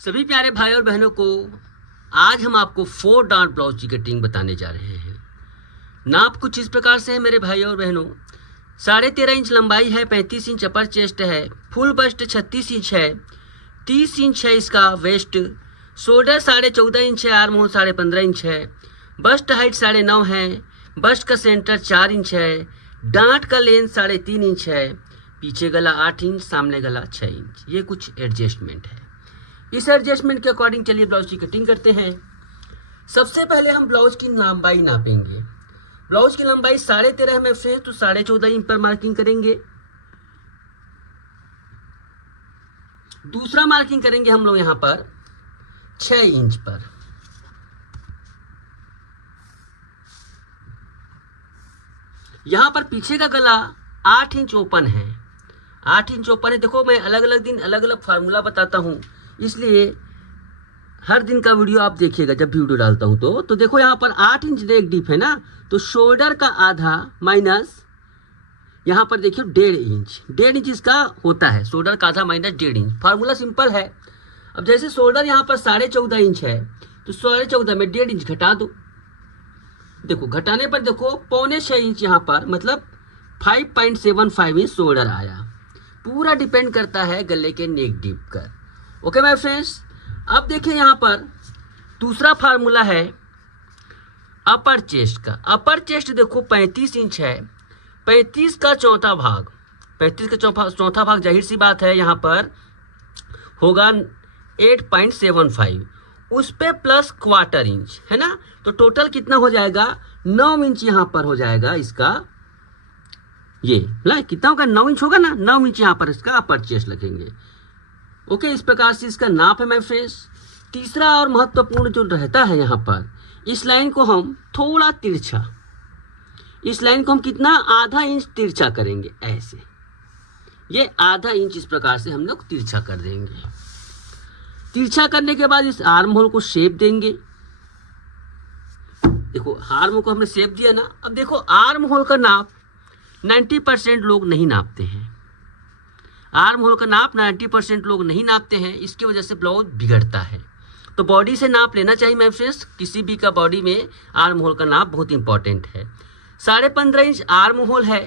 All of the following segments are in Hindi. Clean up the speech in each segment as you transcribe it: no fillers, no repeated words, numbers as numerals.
सभी प्यारे भाई और बहनों को आज हम आपको 4 डार्ट ब्लाउज की कटिंग बताने जा रहे हैं। नाप कुछ इस प्रकार से है मेरे भाई और बहनों। 13.5 इंच लंबाई है, 35 इंच अपर चेस्ट है, फुल बस्ट 36 इंच है, 30 इंच है इसका वेस्ट, शोल्डर 14.5 इंच है, आर्म होल 15.5 इंच है, बस्ट हाइट 9.5 है, बस्ट का सेंटर 4 इंच है, डांट का लेंथ 3.5 इंच है, पीछे गला 8 इंच, सामने गला 6 इंच। ये कुछ एडजस्टमेंट है। इस एडजस्टमेंट के अकॉर्डिंग चलिए ब्लाउज की कटिंग करते हैं। सबसे पहले हम ब्लाउज की लंबाई नापेंगे। ब्लाउज की लंबाई 13.5 में से तो 14.5 इंच पर मार्किंग करेंगे। दूसरा मार्किंग करेंगे हम लोग यहाँ पर 6 इंच पर। यहाँ पर पीछे का गला 8 इंच ओपन है, 8 इंच ओपन है। देखो मैं अलग अलग दिन अलग अलग फार्मूला बताता हूँ, इसलिए हर दिन का वीडियो आप देखिएगा जब भी वीडियो डालता हूँ तो देखो यहाँ पर 8 इंच नेक डीप है ना, तो शोल्डर का आधा माइनस यहाँ पर देखिए 1.5 इंच इसका होता है। शोल्डर का आधा माइनस 1.5 इंच। फार्मूला सिंपल है। अब जैसे शोल्डर यहाँ पर 14.5 इंच है तो 14.5 में 1.5 इंच घटा दो। देखो घटाने पर देखो 5.25 इंच यहाँ पर, मतलब 5.75 इंच शोल्डर आया। पूरा डिपेंड करता है गले के नेक डीप का। ओके माय फ्रेंड्स, अब देखिए यहाँ पर दूसरा फार्मूला है अपर चेस्ट का। अपर चेस्ट देखो 35 इंच है, 35 का चौथा भाग, 35 का चौथा भाग जाहिर सी बात है यहाँ पर होगा 8.75, उस पे प्लस क्वार्टर इंच है ना, तो टोटल कितना हो जाएगा 9 इंच यहाँ पर हो जाएगा इसका। ये ना कितना होगा 9 इंच होगा ना, 9 इंच यहाँ पर इसका अपर चेस्ट लगेंगे। ओके, इस प्रकार से इसका नाप है माय फ्रेंड्स। तीसरा और महत्वपूर्ण जो रहता है यहाँ पर, इस लाइन को हम थोड़ा तिरछा, इस लाइन को हम कितना आधा इंच तिरछा करेंगे ऐसे। ये आधा इंच इस प्रकार से हम लोग तिरछा कर देंगे। तिरछा करने के बाद इस आर्म होल को शेप देंगे। देखो आर्म को हमने शेप दिया ना। अब देखो आर्म होल का नाप 90% लोग नहीं नापते हैं। आर्म होल का नाप 90% लोग नहीं नापते हैं, इसकी वजह से ब्लाउज बिगड़ता है। तो बॉडी से नाप लेना चाहिए माय फ्रेंड्स। किसी भी का बॉडी में आर्म होल का नाप बहुत इंपॉर्टेंट है। 15.5 इंच आर्म होल है,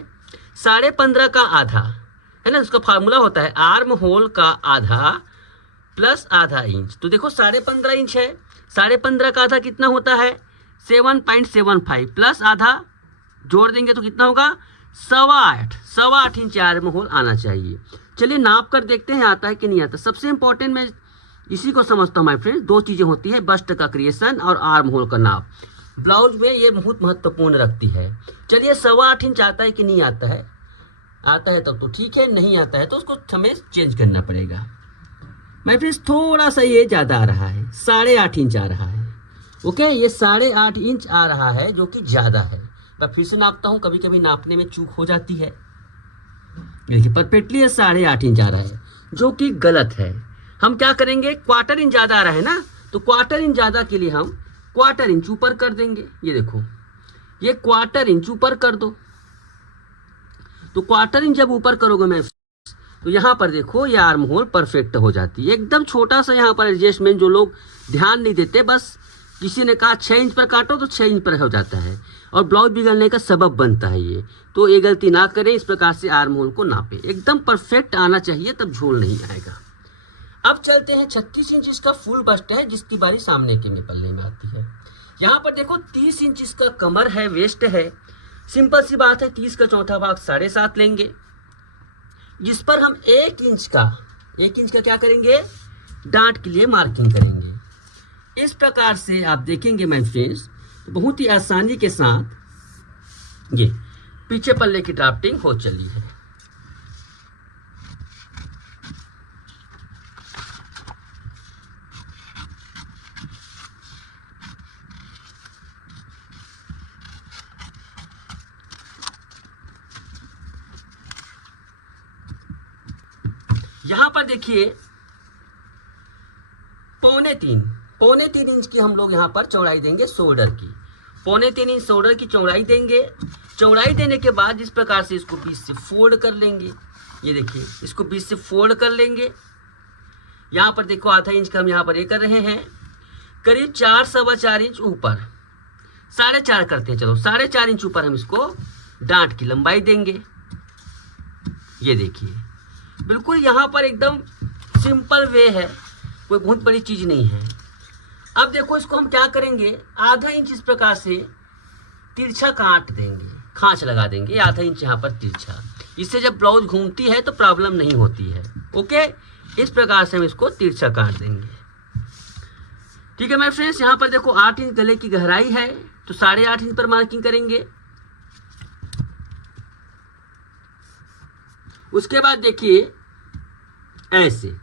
15.5 का आधा है ना, उसका फार्मूला होता है आर्म होल का आधा प्लस आधा इंच। तो देखो 15.5 इंच है, 15.5 का आधा कितना होता है 7.75 प्लस आधा जोड़ देंगे तो कितना होगा 8.25 इंच आर्म होल आना चाहिए। चलिए नाप कर देखते हैं आता है कि नहीं आता। सबसे इंपॉर्टेंट मैं इसी को समझता हूँ माय फ्रेंड, दो चीजें होती है, बस्ट का क्रिएशन और आर्म होल का नाप। ब्लाउज में ये बहुत महत्वपूर्ण रखती है। चलिए 8.25 इंच आता है कि नहीं आता है। आता है तब तो ठीक है, नहीं आता है तो उसको हमें चेंज करना पड़ेगा। माय फ्रेंड्स थोड़ा सा ये ज्यादा आ रहा है, 8.5 इंच आ रहा है। ओके, ये 8.5 इंच आ रहा है जो कि ज्यादा है। मैं फिर से नापता हूँ, कभी कभी नापने में चूक हो जाती है। देखिए परफेक्टली 8.5 इंच आ रहा है जो कि गलत है। हम क्या करेंगे, क्वार्टर इंच ज्यादा आ रहा है ना, तो क्वार्टर इंच ज्यादा के लिए हम क्वार्टर इंच ऊपर कर देंगे। ये देखो ये क्वार्टर इंच ऊपर कर दो। तो क्वार्टर इंच जब ऊपर करोगे मैं तो यहाँ पर देखो ये आर्म होल परफेक्ट हो जाती है। एकदम छोटा सा यहाँ पर एडजस्टमेंट जो लोग ध्यान नहीं देते, बस किसी ने कहा 6 इंच पर काटो तो 6 इंच पर हो जाता है और ब्लाउज बिगड़ने का सबब बनता है ये। तो ये गलती ना करें, इस प्रकार से आर्म होल को नापे। एकदम परफेक्ट आना चाहिए, तब झोल नहीं आएगा। अब चलते हैं 36 इंच इसका फुल बस्ट है, जिसकी बारी सामने के में पल्ले में आती है। यहाँ पर देखो 30 इंच इसका कमर है, वेस्ट है। सिंपल सी बात है, 30 का चौथा भाग 7.5 लेंगे, जिस पर हम 1 इंच का क्या करेंगे, डांट के लिए मार्किंग करेंगे। इस प्रकार से आप देखेंगे माय फ्रेंड्स, बहुत ही आसानी के साथ ये पीछे पल्ले की ड्राफ्टिंग हो चली है। यहां पर देखिए 3.25 इंच की हम लोग यहाँ पर चौड़ाई देंगे शोल्डर की। 3.25 इंच शोल्डर की चौड़ाई देंगे। चौड़ाई देने के बाद इस प्रकार से इसको बीच से फोल्ड कर लेंगे। ये देखिए इसको बीच से फोल्ड कर लेंगे। यहाँ पर देखो आधा इंच का हम यहाँ पर ये कर रहे हैं, करीब 4 सवा 4 इंच ऊपर, 4.5 करते हैं, चलो 4.5 इंच ऊपर हम इसको डांट की लंबाई देंगे। ये देखिए बिल्कुल यहाँ पर एकदम सिंपल वे है, कोई बहुत बड़ी चीज नहीं है। अब देखो इसको हम क्या करेंगे, आधा इंच इस प्रकार से तिरछा काट देंगे, खांच लगा देंगे, आधा इंच यहाँ पर तिरछा। इससे जब ब्लाउज घूमती है तो प्रॉब्लम नहीं होती है। ओके, इस प्रकार से हम इसको तिरछा काट देंगे। ठीक है मेरे फ्रेंड्स, यहाँ पर देखो 8 इंच गले की गहराई है, तो 8.5 इंच पर मार्किंग करेंगे। उसके बाद देखिए ऐसे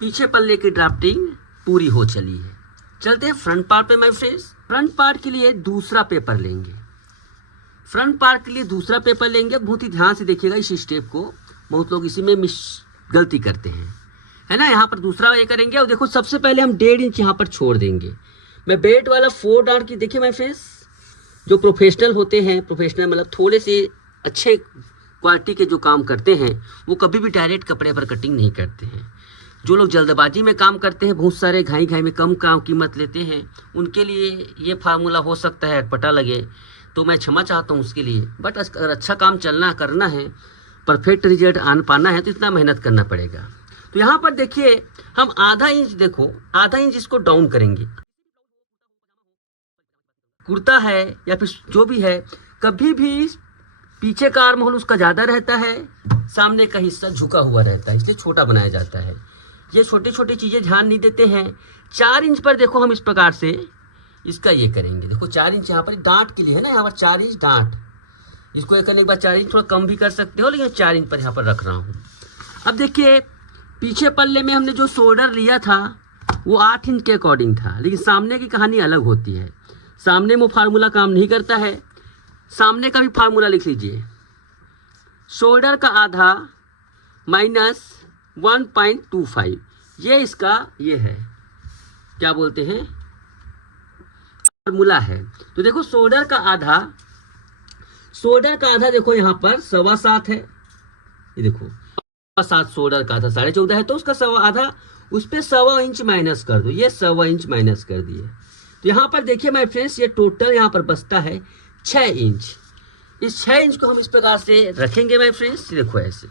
पीछे पल्ले की ड्राफ्टिंग पूरी हो चली है। चलते हैं फ्रंट पार्ट पे माय फ्रेंड्स। फ्रंट पार्ट के लिए दूसरा पेपर लेंगे, फ्रंट पार्ट के लिए दूसरा पेपर लेंगे। बहुत ही ध्यान से देखिएगा इस स्टेप को, बहुत लोग इसी में गलती करते हैं, है ना। यहाँ पर दूसरा ये करेंगे और देखो सबसे पहले हम 1.5 इंच यहाँ पर छोड़ देंगे। मैं बेल्ट वाला 4 डांट की, देखिए माय फ्रेंड्स, जो प्रोफेशनल होते हैं, प्रोफेशनल मतलब थोड़े से अच्छे क्वालिटी के जो काम करते हैं, वो कभी भी डायरेक्ट कपड़े पर कटिंग नहीं करते हैं। जो लोग जल्दबाजी में काम करते हैं, बहुत सारे घाई में कम काम कीमत लेते हैं, उनके लिए ये फार्मूला हो सकता है अटपटा लगे, तो मैं क्षमा चाहता हूँ उसके लिए। बट अगर अच्छा काम चलना करना है, परफेक्ट रिजल्ट आन पाना है, तो इतना मेहनत करना पड़ेगा। तो यहाँ पर देखिए हम आधा इंच, देखो आधा इंच इसको डाउन करेंगे। कुर्ता है या फिर जो भी है, कभी भी पीछे का आर्म होल उसका ज़्यादा रहता है, सामने का हिस्सा झुका हुआ रहता है, इसलिए छोटा बनाया जाता है। ये छोटी छोटी चीज़ें ध्यान नहीं देते हैं। 4 इंच पर देखो हम इस प्रकार से इसका ये करेंगे। देखो 4 इंच यहाँ पर डांट के लिए है ना, यहाँ पर 4 इंच डांट, इसको ये करने के बाद 4 इंच थोड़ा कम भी कर सकते हो, लेकिन 4 इंच पर यहाँ पर रख रहा हूँ। अब देखिए पीछे पल्ले में हमने जो शोल्डर लिया था वो 8 इंच के अकॉर्डिंग था, लेकिन सामने की कहानी अलग होती है। सामने में फार्मूला काम नहीं करता है। सामने का भी फार्मूला लिख लीजिए, शोल्डर का आधा माइनस 1.25, ये इसका ये है, क्या बोलते हैं, फार्मूला है। तो देखो शोल्डर का आधा देखो यहाँ पर 7.25 है, ये देखो 7.25 शोल्डर का आधा 14.5 है, तो उसका 1.25 उस पर 1.25 इंच माइनस कर दो, ये 1.25 इंच माइनस कर दिए। तो यहाँ पर देखिए माय फ्रेंड्स, ये टोटल यहाँ पर बचता है 6 इंच। इस 6 इंच को हम इस प्रकार से रखेंगे माय फ्रेंड्स, देखो ऐसे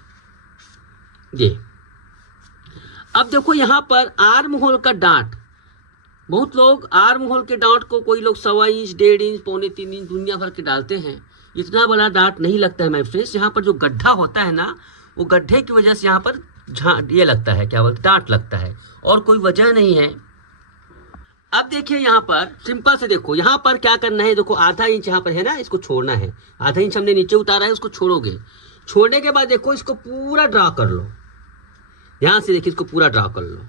ये। अब देखो यहाँ पर आर्म होल का डांट, बहुत लोग आर्म होल के डांट को, कोई लोग 1.25 इंच, 1.5 इंच, 2.25 इंच दुनिया भर के डालते हैं। इतना बड़ा डांट नहीं लगता है माय फ्रेंड्स। यहाँ पर जो गड्ढा होता है ना, वो गड्ढे की वजह से यहाँ पर ये लगता है, क्या बोलते, डांट लगता है, और कोई वजह नहीं है। अब देखिए यहाँ पर सिंपल से देखो, यहाँ पर क्या करना है, देखो आधा इंच यहाँ पर है ना, इसको छोड़ना है। आधा इंच हमने नीचे उतारा है, उसको छोड़ोगे। छोड़ने के बाद देखो इसको पूरा ड्रा कर लो, ध्यान से देखिए, इसको पूरा ड्रा कर लो।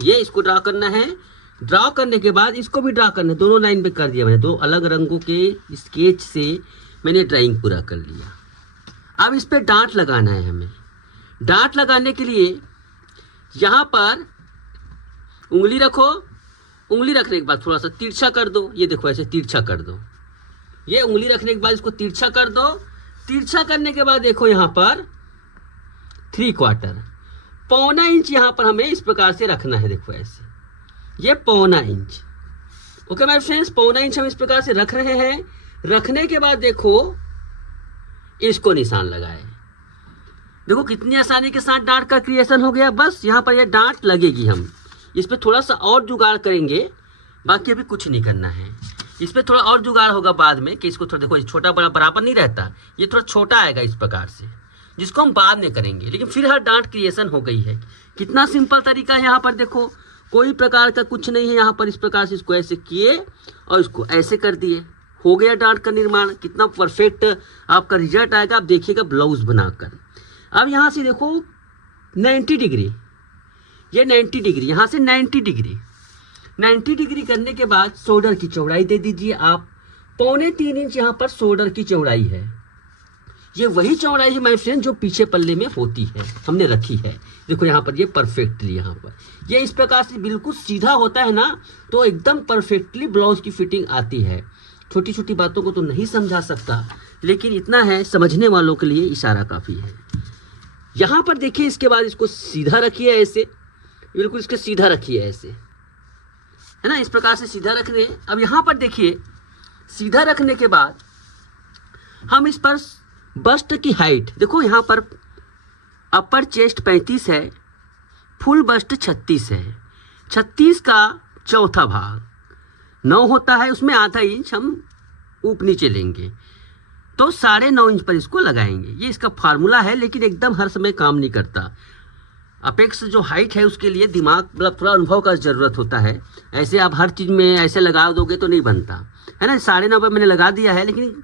ये इसको ड्रा करना है। ड्रा करने के बाद इसको भी ड्रा करना है, दोनों लाइन पे कर दिया मैंने, 2 अलग रंगों के स्केच से मैंने ड्राइंग पूरा कर लिया। अब इस पे डांट लगाना है हमें। डांट लगाने के लिए यहाँ पर उंगली रखो, उंगली रखने के बाद थोड़ा सा तिरछा कर दो, ये देखो ऐसे तिरछा कर दो। ये उंगली रखने के बाद इसको तिरछा कर दो। तिरछा करने के बाद देखो यहाँ पर 3/4 पौना इंच यहाँ पर हमें इस प्रकार से रखना है, देखो ऐसे, ये पौना इंच। ओके माय फ्रेंड्स, पौना इंच हम इस प्रकार से रख रहे हैं। रखने के बाद देखो इसको निशान लगाए, देखो कितनी आसानी के साथ डांट का क्रिएशन हो गया। बस यहाँ पर ये डांट लगेगी, हम इस पर थोड़ा सा और जुगाड़ करेंगे, बाकी अभी कुछ नहीं करना है। इस पर थोड़ा और जुगाड़ होगा बाद में, कि इसको थोड़ा देखो छोटा बड़ा बराबर नहीं रहता, ये थोड़ा छोटा आएगा इस प्रकार से, जिसको हम बाद में करेंगे। लेकिन फिर हर डांट क्रिएशन हो गई है। कितना सिंपल तरीका है, यहाँ पर देखो कोई प्रकार का कुछ नहीं है। यहाँ पर इस प्रकार से इसको ऐसे किए और इसको ऐसे कर दिए, हो गया डांट का निर्माण। कितना परफेक्ट आपका रिजल्ट आएगा, आप देखिएगा ब्लाउज बनाकर। अब यहाँ से देखो 90 डिग्री, ये 90 डिग्री, यहाँ से 90 डिग्री, 90 डिग्री करने के बाद शोल्डर की चौड़ाई दे दीजिए आप। 3.25 इंच यहाँ पर शोल्डर की चौड़ाई है। ये वही चौड़ाई है माय फ्रेंड जो पीछे पल्ले में होती है, हमने रखी है। देखो यहाँ पर ये परफेक्टली, यहाँ पर ये इस प्रकार से बिल्कुल सीधा होता है ना, तो एकदम परफेक्टली ब्लाउज की फिटिंग आती है। छोटी छोटी बातों को तो नहीं समझा सकता, लेकिन इतना है, समझने वालों के लिए इशारा काफ़ी है। यहाँ पर देखिए, इसके बाद इसको सीधा रखिए ऐसे, बिल्कुल इसको सीधा रखिए ऐसे, है ना, इस प्रकार से सीधा रख दें। अब यहाँ पर देखिए, सीधा रखने के बाद हम इस पर बस्ट की हाइट देखो, यहाँ पर अपर चेस्ट 35 है, फुल बस्ट 36 है। 36 का चौथा भाग 9 होता है, उसमें आधा इंच हम ऊपर नीचे लेंगे, तो 9.5 इंच पर इसको लगाएंगे। ये इसका फार्मूला है, लेकिन एकदम हर समय काम नहीं करता। अपेक्स जो हाइट है उसके लिए दिमाग मतलब थोड़ा अनुभव का ज़रूरत होता है। ऐसे आप हर चीज़ में ऐसे लगा दोगे तो नहीं बनता, है ना। 9.5 पर मैंने लगा दिया है, लेकिन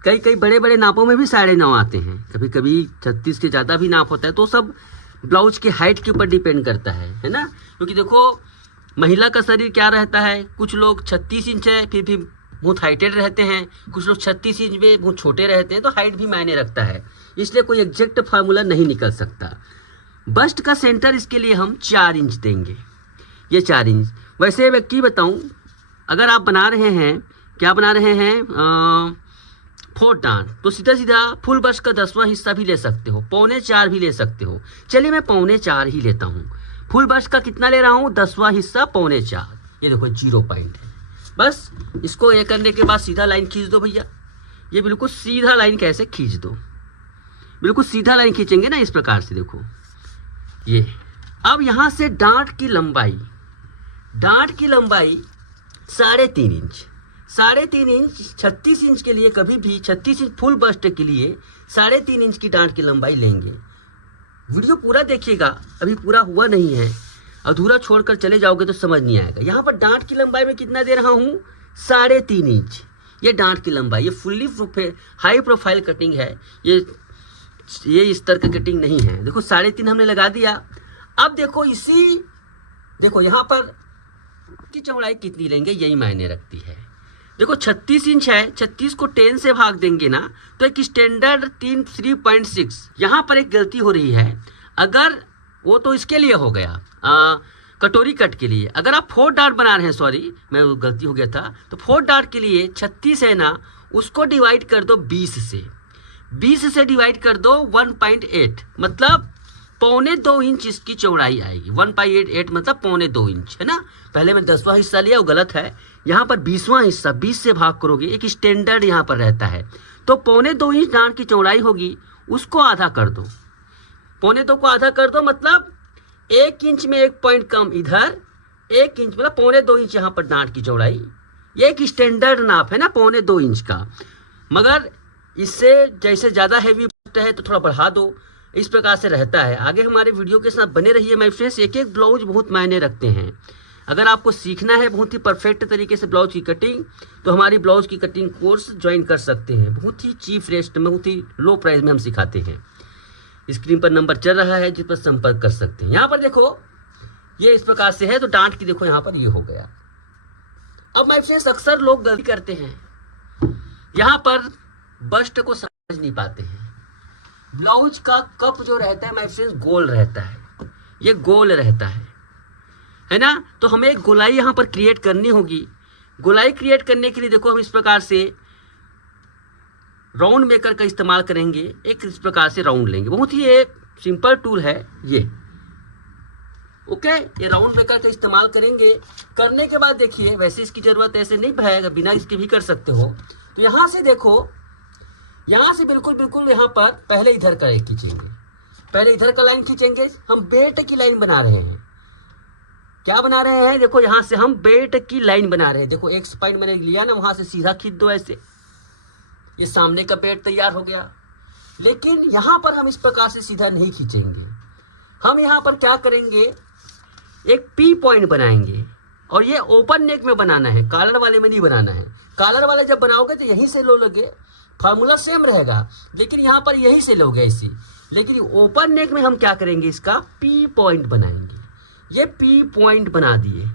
कई बड़े बड़े नापों में भी 9.5 आते हैं, कभी कभी 36 के ज़्यादा भी नाप होता है। तो सब ब्लाउज के हाइट के ऊपर डिपेंड करता है ना। क्योंकि देखो, महिला का शरीर क्या रहता है, कुछ लोग 36 इंच है फिर भी बहुत हाइटेड रहते हैं, कुछ लोग 36 इंच में बहुत छोटे रहते हैं, तो हाइट भी मायने रखता है। इसलिए कोई एग्जैक्ट फार्मूला नहीं निकल सकता। बस्ट का सेंटर इसके लिए हम 4 इंच देंगे, ये 4 इंच। वैसे व्यक्ति बताऊं, अगर आप बना रहे हैं, क्या बना रहे हैं, 4 डांट, तो सीधा सीधा फुल बस्ट का 10वां हिस्सा भी ले सकते हो, 3.25 भी ले सकते हो। चलिए मैं 3.25 ही लेता हूँ। फुल बस्ट का कितना ले रहा हूँ, 10वां हिस्सा 3.25। ये देखो 0 पॉइंट है। बस इसको ये करने के बाद सीधा लाइन खींच दो भैया। ये बिल्कुल सीधा लाइन कैसे खींच दो, बिल्कुल सीधा लाइन खींचेंगे ना, इस प्रकार से देखो ये। अब यहाँ से डांट की लंबाई 3.5 इंच, 3.5 इंच 36 इंच के लिए, कभी भी 36 इंच फुल बस्ट के लिए 3.5 इंच की डांट की लंबाई लेंगे। वीडियो पूरा देखिएगा, अभी पूरा हुआ नहीं है, अधूरा छोड़कर चले जाओगे तो समझ नहीं आएगा। यहाँ पर डांट की लंबाई में कितना दे रहा हूँ, 3.5 इंच। ये डांट की लंबाई, ये फुल्ली हाई प्रोफाइल कटिंग है, ये इस तरह की कटिंग नहीं है। देखो 3.5 हमने लगा दिया। अब देखो देखो यहाँ पर की चौड़ाई कितनी लेंगे, यही मायने रखती है। देखो 36 इंच है, 36 को 10 से भाग देंगे ना, तो एक स्टैंडर्ड 3.6। यहाँ पर एक गलती हो रही है, अगर वो तो इसके लिए हो गया कटोरी कट के लिए। अगर आप 4 डार्ट बना रहे हैं, सॉरी मैं गलती हो गया था, तो 4 डार्ट के लिए 36 है ना, उसको डिवाइड कर दो 20 से, 20 से डिवाइड कर दो 1.8, मतलब 2.25 इंच इसकी चौड़ाई आएगी। 1/8 मतलब 2.25 इंच, है ना। पहले मैं 10वां हिस्सा लिया, वो गलत है। यहाँ पर 20वां हिस्सा 20 से भाग करोगे, एक स्टैंडर्ड यहाँ पर रहता है, तो 2.25 इंच डांट की चौड़ाई होगी, उसको आधा कर दो। 2.25 को आधा कर दो, मतलब 1 इंच में 1 पॉइंट कम इधर, 1 इंच मतलब 2.25 इंच यहाँ पर डांट की चौड़ाई। ये एक स्टैंडर्ड नाप है ना 2.25 इंच का। मगर इससे जैसे ज़्यादा हैवी है तो थोड़ा बढ़ा दो, इस प्रकार से रहता है। आगे हमारे वीडियो के साथ बने रहिए माय फ्रेंड्स। एक एक ब्लाउज बहुत मायने रखते हैं। अगर आपको सीखना है बहुत ही परफेक्ट तरीके से ब्लाउज की कटिंग, तो हमारी ब्लाउज की कटिंग कोर्स ज्वाइन कर सकते हैं। बहुत ही चीप रेट में, बहुत ही लो प्राइस में हम सिखाते हैं। स्क्रीन पर नंबर चल रहा है, जिस पर संपर्क कर सकते हैं। यहाँ पर देखो ये इस प्रकार से है, तो डांट की देखो यहाँ पर ये हो गया। अब माय फ्रेंड्स अक्सर लोग गलती करते हैं, यहाँ पर बस्ट को समझ नहीं पाते हैं। ब्लाउज का कप जो रहता है माय फ्रेंड्स गोल रहता है, ये गोल रहता है ना। तो हमें एक गोलाई यहाँ पर क्रिएट करनी होगी। गोलाई क्रिएट करने के लिए देखो हम इस प्रकार से राउंड मेकर का इस्तेमाल करेंगे। एक इस प्रकार से राउंड लेंगे, बहुत ही एक सिंपल टूल है ये। ओके, ये राउंड मेकर का इस्तेमाल करेंगे। करने के बाद देखिए, वैसे इसकी जरूरत ऐसे नहीं है, बिना इसके भी कर सकते हो। तो यहाँ से देखो, यहाँ से बिल्कुल यहाँ पर पहले इधर का एक खींचेंगे, पहले इधर का लाइन खींचेंगे। हम बेल्ट की लाइन बना रहे हैं। क्या बना रहे हैं, देखो यहाँ से हम बेल्ट की लाइन बना रहे हैं। देखो एक स्पाइन मैंने लिया ना, वहां से सीधा खींच दो ऐसे, ये सामने का बेल्ट तैयार हो गया। लेकिन यहाँ पर हम इस प्रकार से सीधा नहीं खींचेंगे। हम यहाँ पर क्या करेंगे, एक पी पॉइंट बनाएंगे, और ये ओपन नेक में बनाना है, कॉलर वाले में नहीं बनाना है। कॉलर वाले जब बनाओगे तो यहीं से लो लगे, फार्मूला सेम रहेगा, लेकिन यहाँ पर यहीं से लोगे ऐसी। लेकिन ओपन नेक में हम क्या करेंगे, इसका पी पॉइंट बनाएंगे। ये पी पॉइंट बना दिए,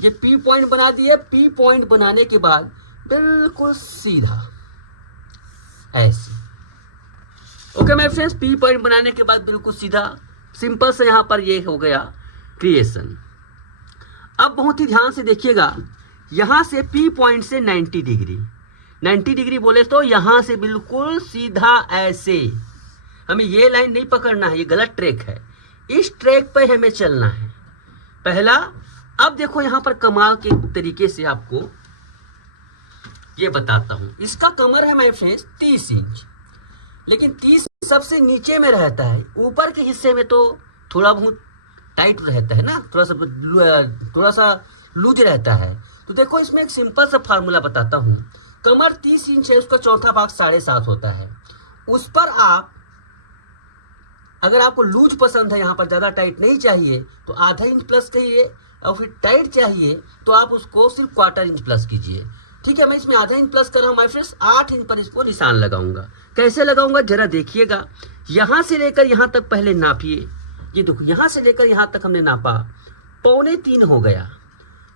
ये पी पॉइंट बना दिए। पी पॉइंट बनाने के बाद बिल्कुल सीधा ऐसे। Okay my friends, P point बनाने के बाद बिल्कुल सीधा सिंपल से यहाँ पर ये हो गया क्रिएशन। अब बहुत ही ध्यान से देखिएगा, यहाँ से पी पॉइंट से 90 डिग्री बोले तो यहाँ से बिल्कुल सीधा ऐसे हमें ये लाइन नहीं पकड़ना है, ये गलत ट्रैक है, इस ट्रैक पे हमें चलना है पहला। अब देखो यहाँ पर कमाल के तरीके से आपको ये बताता हूँ। इसका कमर है माय फ्रेंड्स 30 इंच, लेकिन 30 सबसे नीचे में रहता है, ऊपर के हिस्से में तो थोड़ा बहुत टाइट रहता है ना, थोड़ा सा लूज रहता है। तो देखो इसमें एक सिंपल सा फार्मूला बताता हूँ। कमर 30 इंच है, उसका चौथा भाग 7.5 होता है। उस पर आप अगर आपको लूज पसंद है, यहाँ पर ज़्यादा टाइट नहीं चाहिए तो आधा इंच प्लस करिए, और फिर टाइट चाहिए तो आप उसको सिर्फ 1/4 इंच प्लस कीजिए। ठीक है, मैं इसमें आधा इंच प्लस कर रहा हूँ माय फ्रेंड्स, 8 इंच पर इसको निशान लगाऊंगा। कैसे लगाऊंगा जरा देखिएगा। यहाँ से लेकर यहाँ तक पहले नापिए, ये देखो यहाँ से लेकर यहाँ तक हमने नापा, 2.25 हो गया।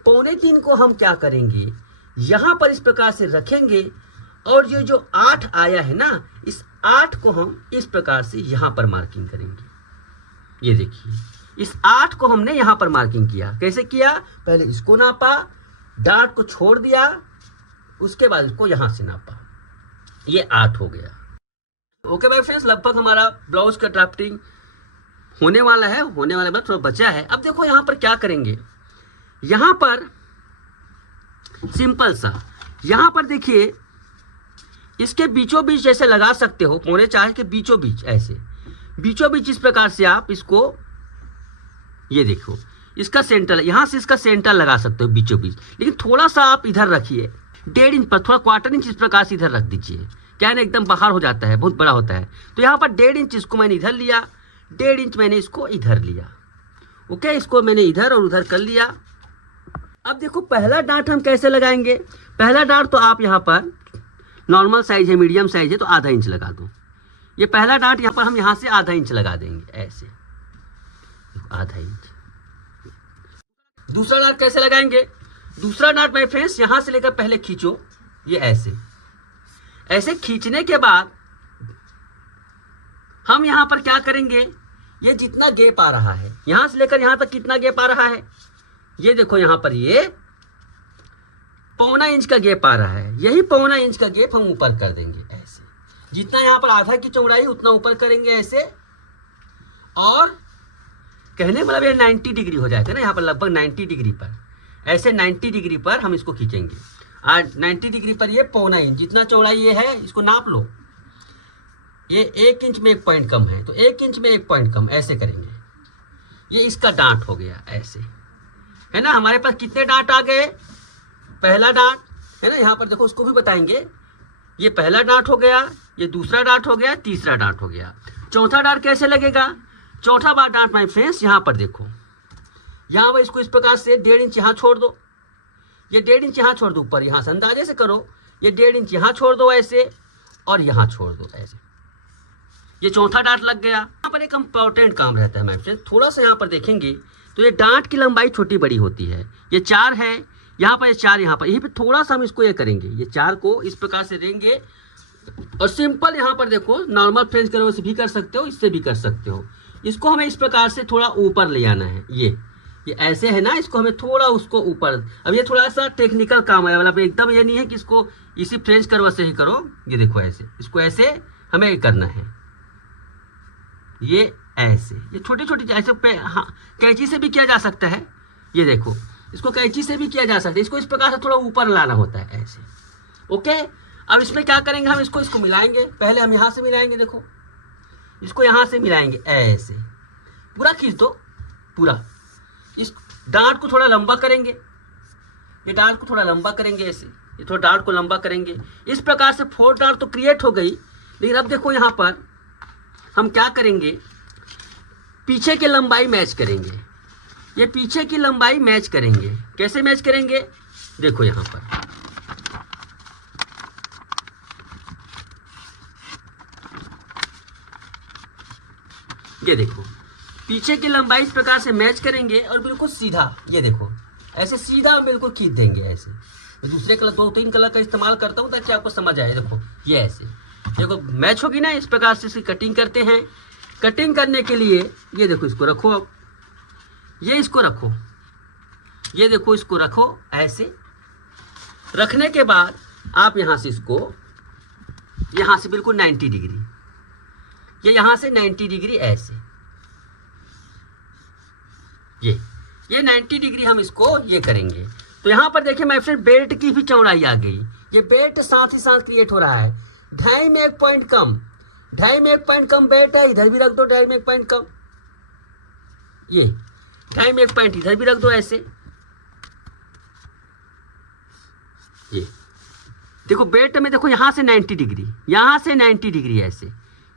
2.25 को हम क्या करेंगे, यहाँ पर इस प्रकार से रखेंगे, और ये जो 8 आया है ना, इस 8 को हम इस प्रकार से यहाँ पर मार्किंग करेंगे। ये देखिए, इस 8 को हमने यहाँ पर मार्किंग किया। कैसे किया, पहले इसको नापा, डार्ट को छोड़ दिया, उसके बाद इसको यहाँ से नापा, ये 8 हो गया। ओके भाई फ्रेंड्स, लगभग हमारा ब्लाउज का ड्राफ्टिंग होने वाला है, बाद थोड़ा बचा है। अब देखो यहाँ पर क्या करेंगे, यहाँ पर सिंपल सा, यहाँ पर देखिए इसके बीचों बीच जैसे लगा सकते हो, 4.25 के बीचों बीच, ऐसे बीचों बीच इस प्रकार से आप इसको, ये देखो इसका सेंटर, यहाँ से इसका सेंटर लगा सकते हो बीचों बीच, लेकिन थोड़ा सा आप इधर रखिए, 1.5 इंच पर, थोड़ा 1/4 इंच इस प्रकार से इधर रख दीजिए। क्या है ना, एकदम बाहर हो जाता है, बहुत बड़ा होता है। तो यहाँ पर 1.5 इंच इसको मैंने इधर लिया, 1.5 इंच मैंने इसको इधर लिया। ओके, इसको मैंने इधर और उधर कर लिया। अब देखो पहला डांट हम कैसे लगाएंगे। पहला डांट तो आप यहाँ पर नॉर्मल साइज है, मीडियम साइज है तो आधा इंच लगा दो। ये पहला डांट यहाँ पर हम यहाँ से आधा इंच लगा देंगे, ऐसे आधा इंच। दूसरा डांट कैसे लगाएंगे, दूसरा डांट माय फ्रेंड्स यहाँ से लेकर पहले खींचो, ये ऐसे, ऐसे खींचने के बाद हम यहाँ पर क्या करेंगे, ये जितना गैप आ रहा है यहाँ से लेकर यहाँ तक कितना गैप आ रहा है, ये देखो यहाँ पर ये 1/4 इंच का गैप आ रहा है। यही 1/4 इंच का गैप हम ऊपर कर देंगे, ऐसे जितना यहाँ पर आधा की चौड़ाई उतना ऊपर करेंगे ऐसे, और कहने मतलब ये 90 डिग्री हो जाएगा ना, यहाँ पर लगभग 90 डिग्री पर, ऐसे 90 डिग्री पर हम इसको खींचेंगे। आज 90 डिग्री पर ये 1/4 इंच, जितना चौड़ाई ये है इसको नाप लो, ये 1 इंच में 1 पॉइंट कम है, तो 1 इंच में 1 पॉइंट कम, ऐसे करेंगे। ये इसका डांट हो गया, ऐसे है ना। हमारे पास कितने डांट आ गए, पहला डांट है ना, यहाँ पर देखो उसको भी बताएंगे। ये पहला डांट हो गया, ये दूसरा डांट हो गया, तीसरा डांट हो गया। चौथा डांट कैसे लगेगा, चौथा बार डांट माय फ्रेंड्स यहाँ पर देखो, यहाँ पर इसको इस प्रकार से 1.5 इंच यहाँ छोड़ दो, ये 1.5 इंच यहाँ छोड़ दो, ऊपर यहाँ से अंदाजे से करो, ये 1.5 इंच यहाँ छोड़ दो ऐसे, और यहाँ छोड़ दो ऐसे, ये चौथा डांट लग गया। यहाँ पर एक इम्पोर्टेंट काम रहता है माय फ्रेंड्स, थोड़ा सा यहाँ पर देखेंगे तो ये डांट की लंबाई छोटी बड़ी होती है। ये 4 है यहाँ पर, ये 4 यहाँ पर, यहीं पे थोड़ा सा हम इसको ये करेंगे, ये 4 को इस प्रकार से देंगे, और सिंपल यहाँ पर देखो नॉर्मल फ्रेंच करो, से भी कर सकते हो, इससे भी कर सकते हो। इसको हमें इस प्रकार से थोड़ा ऊपर ले आना है, ये ऐसे है ना, इसको हमें थोड़ा उसको ऊपर। अब ये थोड़ा सा टेक्निकल काम है, मतलब एकदम ये नहीं है कि इसको इसी फ्रेंच कर्व से ही करो। ये देखो ऐसे, इसको ऐसे हमें करना है, ये ऐसे, ये छोटी छोटी ऐसे हाँ, कैंची से भी किया जा सकता है। ये देखो इसको कैंची से भी किया जा सकता है, इसको इस प्रकार से थोड़ा ऊपर लाना होता है ऐसे। ओके, अब इसमें क्या करेंगे, हम इसको मिलाएंगे। पहले हम यहाँ से मिलाएंगे, देखो इसको यहाँ से मिलाएंगे ऐसे, पूरा खींच दो पूरा। इस डांट को थोड़ा लंबा करेंगे, ये डांट को थोड़ा लंबा करेंगे ऐसे, ये थोड़ा डांट को लंबा करेंगे। इस प्रकार से 4 डांट तो क्रिएट हो गई, लेकिन अब देखो यहाँ पर हम क्या करेंगे, पीछे की लंबाई मैच करेंगे। ये पीछे की लंबाई मैच करेंगे, कैसे मैच करेंगे, देखो यहाँ पर ये देखो पीछे की लंबाई इस प्रकार से मैच करेंगे, और बिल्कुल सीधा, ये देखो ऐसे सीधा बिल्कुल खींच देंगे ऐसे। मैं दूसरे कलर 2-3 कलर का इस्तेमाल करता हूँ ताकि आपको समझ आए। देखो ये ऐसे, देखो मैच होगी ना, इस प्रकार से इसकी कटिंग करते हैं। कटिंग करने के लिए ये देखो इसको रखो, अब ये इसको रखो, ये देखो इसको रखो ऐसे। रखने के बाद आप यहाँ से इसको, यहाँ से बिल्कुल 90 डिग्री, ये यहाँ से 90 डिग्री ऐसे, ये 90 डिग्री हम इसको ये करेंगे। तो यहाँ पर देखिए माय फ्रेंड, बेल्ट की भी चौड़ाई आ गई। ये बेल्ट साथ ही साथ क्रिएट हो रहा है। 2.5 में 1 पॉइंट कम, 2.5 में 1 पॉइंट कम बेल्ट है, इधर भी रख दो 2.5 में 1 पॉइंट कम। ये 2.5 में 1 पॉइंट इधर भी रख दो ऐसे। ये देखो बेल्ट में देखो यहाँ से 90 डिग्री, यहाँ से 90 डिग्री ऐसे।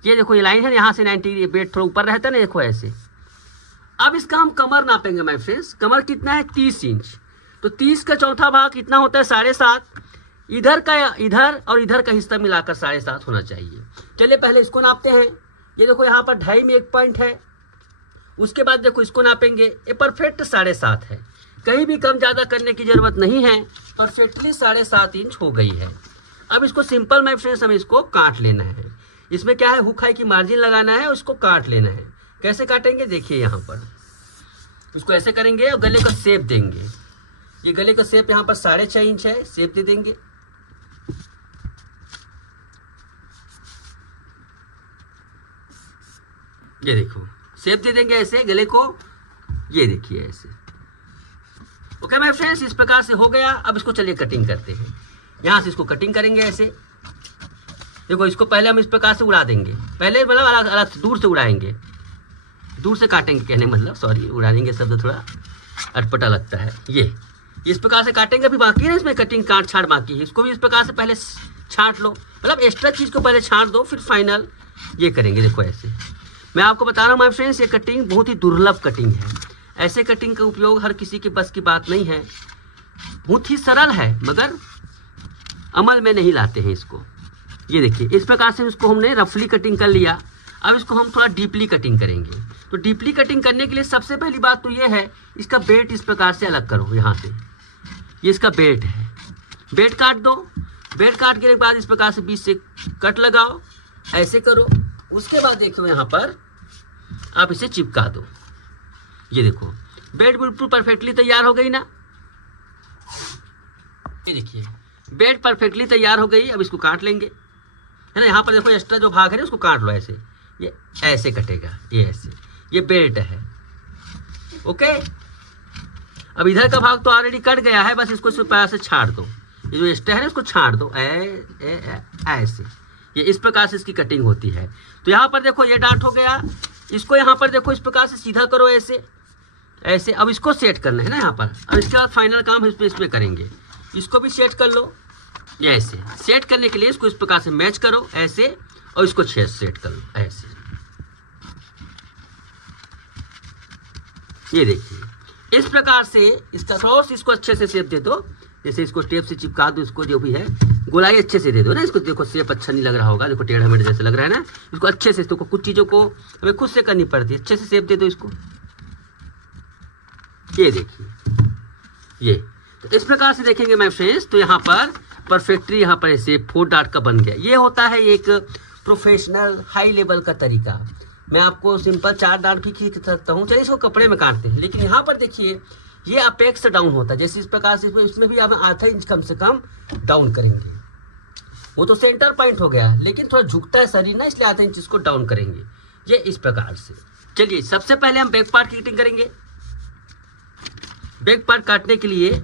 ये देखो ये लाइन है, यहाँ से 90 डिग्री, बेल्ट थोड़ा ऊपर रहता है ना, देखो ऐसे। अब इसका हम कमर नापेंगे माय फ्रेंड्स। कमर कितना है? 30 इंच। तो 30 का चौथा भाग कितना होता है? 7.5। इधर का, इधर और इधर का हिस्सा मिलाकर 7.5 होना चाहिए। चलिए पहले इसको नापते हैं। ये देखो यहाँ पर 2.5 में 1 पॉइंट है। उसके बाद देखो इसको नापेंगे, ये परफेक्ट 7.5 है। कहीं भी कम ज़्यादा करने की ज़रूरत नहीं है, परफेक्टली 7.5 इंच हो गई है। अब इसको सिंपल माय फ्रेंड्स हमें इसको काट लेना है। इसमें क्या है, हुक हाई की मार्जिन लगाना है और इसको काट लेना है। कैसे काटेंगे देखिए, यहाँ पर इसको ऐसे करेंगे और गले का शेप देंगे। ये गले का शेप यहाँ पर 6.5 इंच है, शेप दे देंगे। ये देखो शेप दे देंगे ऐसे गले को, ये देखिए ऐसे। ओके माय फ्रेंड्स, इस प्रकार से हो गया। अब इसको चलिए कटिंग करते हैं। यहाँ से इसको कटिंग करेंगे ऐसे। देखो इसको पहले हम इस प्रकार से उड़ा देंगे। पहले मतलब अलग अलग दूर से उड़ाएंगे, दूर से काटेंगे कहने मतलब, सॉरी, उड़ाएंगे शब्द थोड़ा अटपटा लगता है। ये इस प्रकार से काटेंगे। अभी बाकी है ना इसमें कटिंग, काट छाट बाकी है। इसको भी इस प्रकार से पहले छाट लो, मतलब एक्स्ट्रा चीज़ को पहले छाट दो, फिर फाइनल ये करेंगे। देखो ऐसे मैं आपको बता रहा हूँ माय फ्रेंड्स, ये कटिंग बहुत ही दुर्लभ कटिंग है। ऐसे कटिंग का उपयोग हर किसी के बस की बात नहीं है। बहुत ही सरल है मगर अमल में नहीं लाते हैं इसको। ये देखिए इस प्रकार से इसको हमने रफली कटिंग कर लिया। अब इसको हम थोड़ा डीपली कटिंग करेंगे। तो डीपली कटिंग करने के लिए सबसे पहली बात तो ये है, इसका बेल्ट इस प्रकार से अलग करो। यहाँ से ये इसका बेल्ट है, बेल्ट काट दो। बेल्ट काट के बाद इस प्रकार से बीच से कट लगाओ, ऐसे करो। उसके बाद देखो यहाँ पर आप इसे चिपका दो। ये देखो बेल्ट बिल्कुल परफेक्टली तैयार हो गई ना। ये देखिए बेल्ट परफेक्टली तैयार हो गई। अब इसको काट लेंगे, है ना। यहाँ पर देखो एक्स्ट्रा जो भाग है ना उसको काट लो ऐसे। ये ऐसे कटेगा, ये ऐसे। ये बेल्ट है, ओके। अब इधर का भाग तो ऑलरेडी कट गया है, बस इसको इस प्रकार से छाड़ दो। ये जो एक्स्ट्रा है ना उसको छाड़ दो ऐसे। ये इस प्रकार से इसकी कटिंग होती है। तो यहाँ पर देखो ये डार्ट हो गया। इसको यहाँ पर देखो इस प्रकार से सीधा करो ऐसे ऐसे। अब इसको सेट करना है ना यहाँ पर। अब इसके बाद फाइनल काम इसमें करेंगे। इसको भी सेट कर लो, ये ऐसे। सेट करने के लिए इसको इस प्रकार से मैच करो ऐसे, और इसको सेट कर लो ऐसे। ये देखिए इस प्रकार से इसका क्रॉस, इसको अच्छे से शेप दे दो। जैसे इसको टेप से चिपका दो, इसको जो भी है गोलाई अच्छे से दे दो ना। इसको देखो शेप अच्छा नहीं लग रहा होगा, देखो टेढ़ा मेढ़ा जैसे लग रहा है ना। इसको अच्छे से, देखो कुछ चीज़ों को हमें खुद से करनी पड़ती है। अच्छे से शेप दे दो इसको। ये देखिए ये तो इस प्रकार से देखेंगे माय फ्रेंड्स। तो यहाँ पर परफेक्टली यहाँ पर ऐसे 4 डार्ट का बन गया। ये होता है एक प्रोफेशनल हाई लेवल का तरीका। मैं आपको सिंपल 4 डार्ट भी खींच सकता हूँ। चलिए इसको कपड़े में काटते हैं। लेकिन यहाँ पर देखिए ये अपेक्स डाउन होता है। जैसे इस प्रकार से इसमें भी हम आधा इंच कम से कम डाउन करेंगे। वो तो सेंटर पॉइंट हो गया, लेकिन थोड़ा झुकता है शरीर ना, इसलिए आधा इंच इसको डाउन करेंगे। ये इस प्रकार से। चलिए सबसे पहले हम बैक पार्ट की कटिंग करेंगे। बैक पार्ट काटने के लिए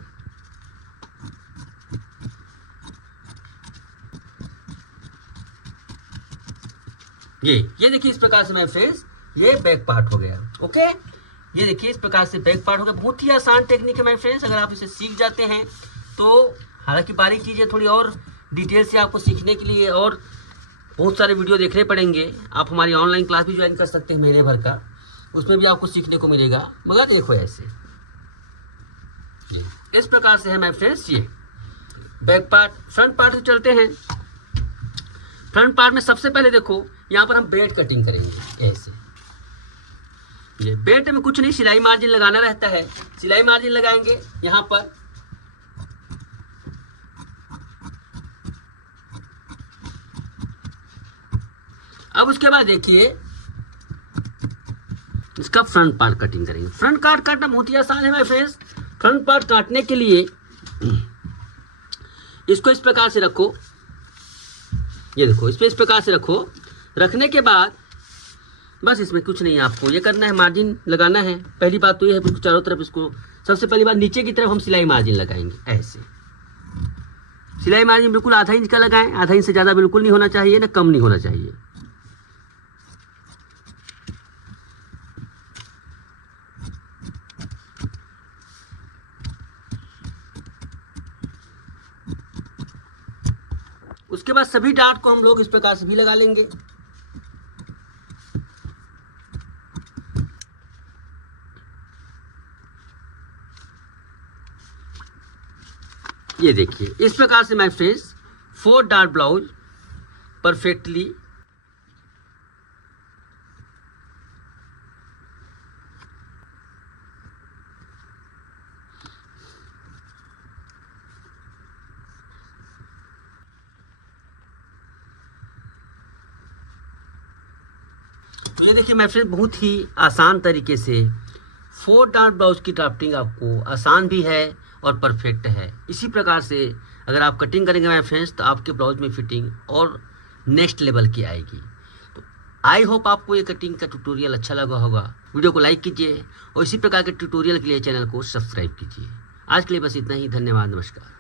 ये देखिए इस प्रकार से माय फ्रेंड्स ये बैक पार्ट हो गया, ओके। ये देखिए इस प्रकार से बैक पार्ट हो गया। बहुत ही आसान टेक्निक है माय फ्रेंड्स। अगर आप इसे सीख जाते हैं तो, हालांकि बारीक चीज़ें थोड़ी और डिटेल से आपको सीखने के लिए और बहुत सारे वीडियो देखने पड़ेंगे। आप हमारी ऑनलाइन क्लास भी ज्वाइन कर सकते हैं महीने भर का, उसमें भी आपको सीखने को मिलेगा। मगर देखो ऐसे इस प्रकार से है माय फ्रेंड्स ये बैक पार्ट। फ्रंट पार्ट से चलते हैं। फ्रंट पार्ट में सबसे पहले देखो यहाँ पर हम बेल्ट कटिंग करेंगे ऐसे। ये बेल्ट में कुछ नहीं, सिलाई मार्जिन लगाना रहता है। सिलाई मार्जिन लगाएंगे यहाँ पर। अब उसके बाद देखिए इसका फ्रंट पार्ट कटिंग करेंगे। फ्रंट पार्ट काटना बहुत ही आसान है माय फ्रेंड्स। फ्रंट पार्ट काटने के लिए इसको इस प्रकार से रखो। ये देखो इस प्रकार से रखो। रखने के बाद बस इसमें कुछ नहीं है, आपको ये करना है, मार्जिन लगाना है। पहली बात तो ये है बिल्कुल चारों तरफ इसको, सबसे पहली बात नीचे की तरफ हम सिलाई मार्जिन लगाएंगे। ऐसे सिलाई मार्जिन बिल्कुल आधा इंच का लगाएं, आधा इंच से ज़्यादा बिल्कुल नहीं होना चाहिए, ना कम नहीं होना चाहिए। उसके बाद सभी डार्ट को हम लोग इस प्रकार से भी लगा लेंगे। ये देखिए इस प्रकार से my friends 4 dart blouse perfectly तो ये देखिए माय फ्रेंड बहुत ही आसान तरीके से 4 डार्ट ब्लाउज की ड्राफ्टिंग आपको आसान भी है और परफेक्ट है। इसी प्रकार से अगर आप कटिंग करेंगे माय फ्रेंड्स तो आपके ब्लाउज में फिटिंग और नेक्स्ट लेवल की आएगी। तो आई होप आपको ये कटिंग का ट्यूटोरियल अच्छा लगा होगा। वीडियो को लाइक कीजिए और इसी प्रकार के ट्यूटोरियल के लिए चैनल को सब्सक्राइब कीजिए। आज के लिए बस इतना ही, धन्यवाद, नमस्कार।